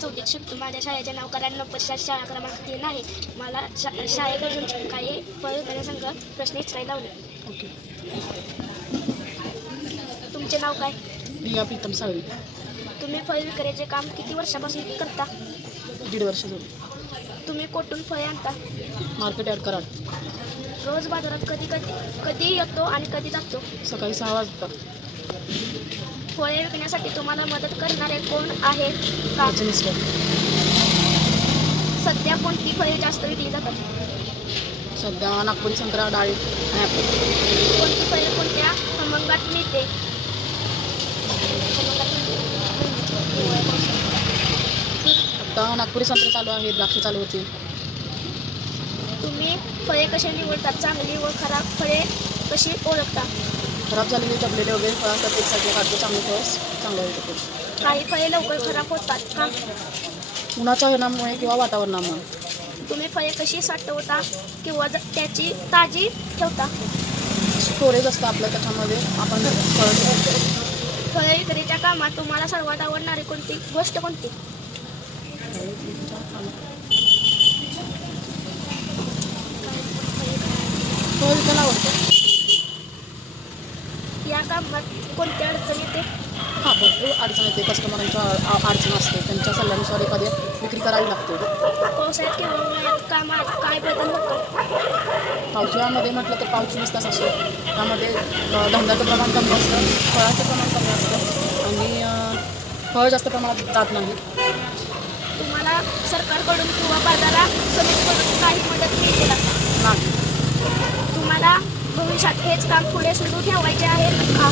चौथीत शिकतो. माझ्या शाळेचे नाव कराड नवपश्चात शाळा क्रमांक 3 आहे. मला शाळेकडून काही फळ विकण्यासंग प्रश्न विचारायला लावले. ओके. तुमचे नाव काय? प्रिया प्रीतम साळवी. तुम्ही फळ विक्रीचे काम किती वर्षापासून करता? 1.5 वर्ष झाली. तुम्ही कुठून फळे आणता? Market yard Karad. रोज बाजारात कधी येतो आणि कधी जातो? सकाळी 6 वाजता. फळे विकण्यासाठी तुम्हाला मदत करणारे कोण आहेत का? माझे मिस्टर. सध्या कोणती फळे जास्त विकली जातात? सध्या नागपुरी संत्रा, डाळी आणि ॲपल. कोणती फळे कोणत्या हंगामात मिळते? आता नागपुरी संत्रा चालू आहे, द्राक्ष चालू होती. तुम्ही फळे कशी निवडतात? चांगली व खराब फळे कशी ओळखता? खराब झालेली दबलेले वगैरे फळं असतात, एक साईडला काढतो. चांगले फळ चांगलं होतं. काही फळे लवकर खराब होतात का? उन्हाच्या ह्यामुळे किंवा वातावरणामुळे. तुम्ही फळे कशी साठवता किंवा त्याची ताजी ठेवता? स्टोरेज असतं आपलं, त्याच्यामध्ये आपण फळे विक्रीच्या कामात तुम्हाला सर्वात आवडणारी गोष्ट कोणती? फळ विकायला आवडतं. या कामात कोणत्या अडचणी येते? हां, भरपूर अडचण येते. कस्टमरांच्या अडचण असते, त्यांच्या सल्ल्यानुसार एखादी विक्री करावी लागते. पावसाळ्यात किंवा उन्हाळ्यात कामात काय बदल होतो? पावसाळ्यामध्ये म्हटलं तर पाऊस 24 तास असतो. त्यामध्ये धंद्याचं प्रमाण कमी असतं, फळाचं प्रमाण कमी असतं आणि फळ जास्त प्रमाणात जात नाही. तुम्हाला सरकारकडून किंवा बाजारा समितीकडून काही मदत मिळते का? नाही. तुम्हाला भविष्यात हेच काम पुढे सुरू ठेवायचे आहे का?